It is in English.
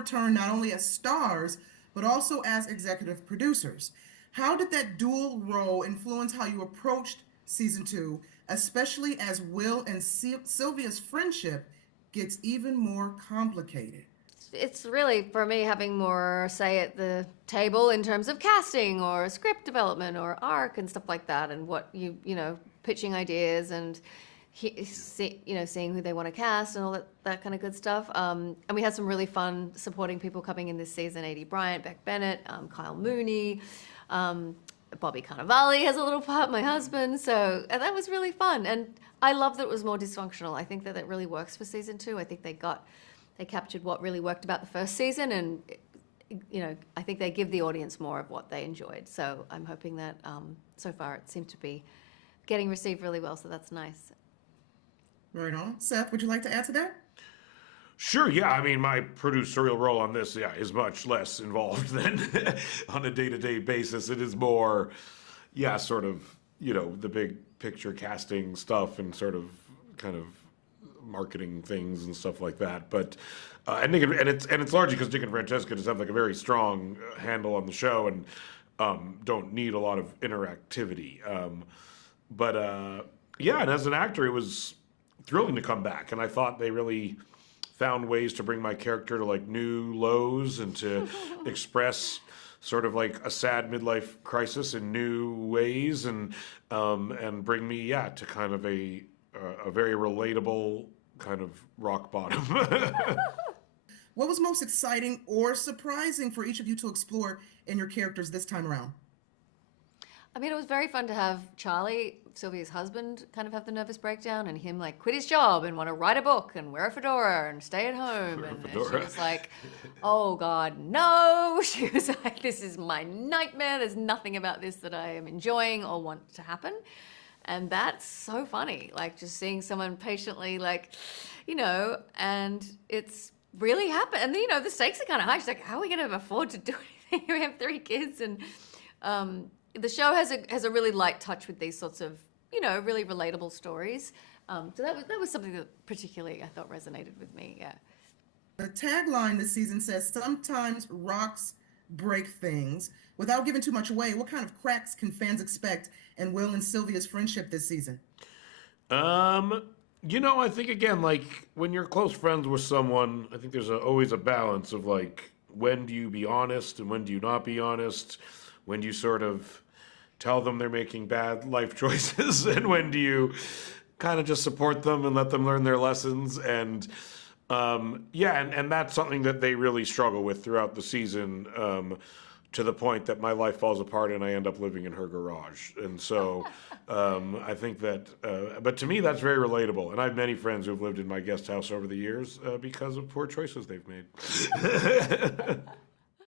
return not only as stars, but also as executive producers. How did that dual role influence how you approached season two, especially as Will and Sylvia's friendship gets even more complicated? It's really for me having more say at the table in terms of casting or script development or arc and stuff like that, and what pitching ideas and seeing who they want to cast and all that kind of good stuff. And we had some really fun supporting people coming in this season: A.D. Bryant, Beck Bennett, Kyle Mooney. Bobby Cannavale has a little part, my husband. So that was really fun, and I love that it was more dysfunctional. I think that it really works for season two. I think they captured what really worked about the first season, and I think they give the audience more of what they enjoyed. So I'm hoping that so far it seemed to be getting received really well. So that's nice. Right on. Seth, would you like to add to that? Sure, yeah. I mean, my producerial role on this, yeah, is much less involved than on a day-to-day basis. It is more, yeah, sort of, the big picture casting stuff and sort of kind of marketing things and stuff like that. But and it's largely because Dick and Francesca just have like a very strong handle on the show and don't need a lot of interactivity. But yeah, and as an actor, it was thrilling to come back, and I thought they really found ways to bring my character to like new lows and to express sort of like a sad midlife crisis in new ways, and bring me to kind of a very relatable kind of rock bottom. What was most exciting or surprising for each of you to explore in your characters this time around? I mean, it was very fun to have Charlie, Sylvia's husband, kind of have the nervous breakdown, and him like quit his job and want to write a book and wear a fedora and stay at home. And she was like, "Oh God, no!" She was like, "This is my nightmare. There's nothing about this that I am enjoying or want to happen." And that's so funny, like just seeing someone patiently, like, and it's really happened. And the stakes are kind of high. She's like, "How are we going to afford to do anything? We have 3 kids," and the show has a really light touch with these sorts of, really relatable stories. So that was something that particularly I thought resonated with me. Yeah. The tagline this season says, "Sometimes rocks break things." Without giving too much away, what kind of cracks can fans expect in Will and Sylvia's friendship this season? I think again, like when you're close friends with someone, I think there's always a balance of like, when do you be honest and when do you not be honest? When do you sort of tell them they're making bad life choices, and when do you kind of just support them and let them learn their lessons? And and that's something that they really struggle with throughout the season, to the point that my life falls apart and I end up living in her garage. And so I think that, but to me, that's very relatable. And I have many friends who have lived in my guest house over the years because of poor choices they've made.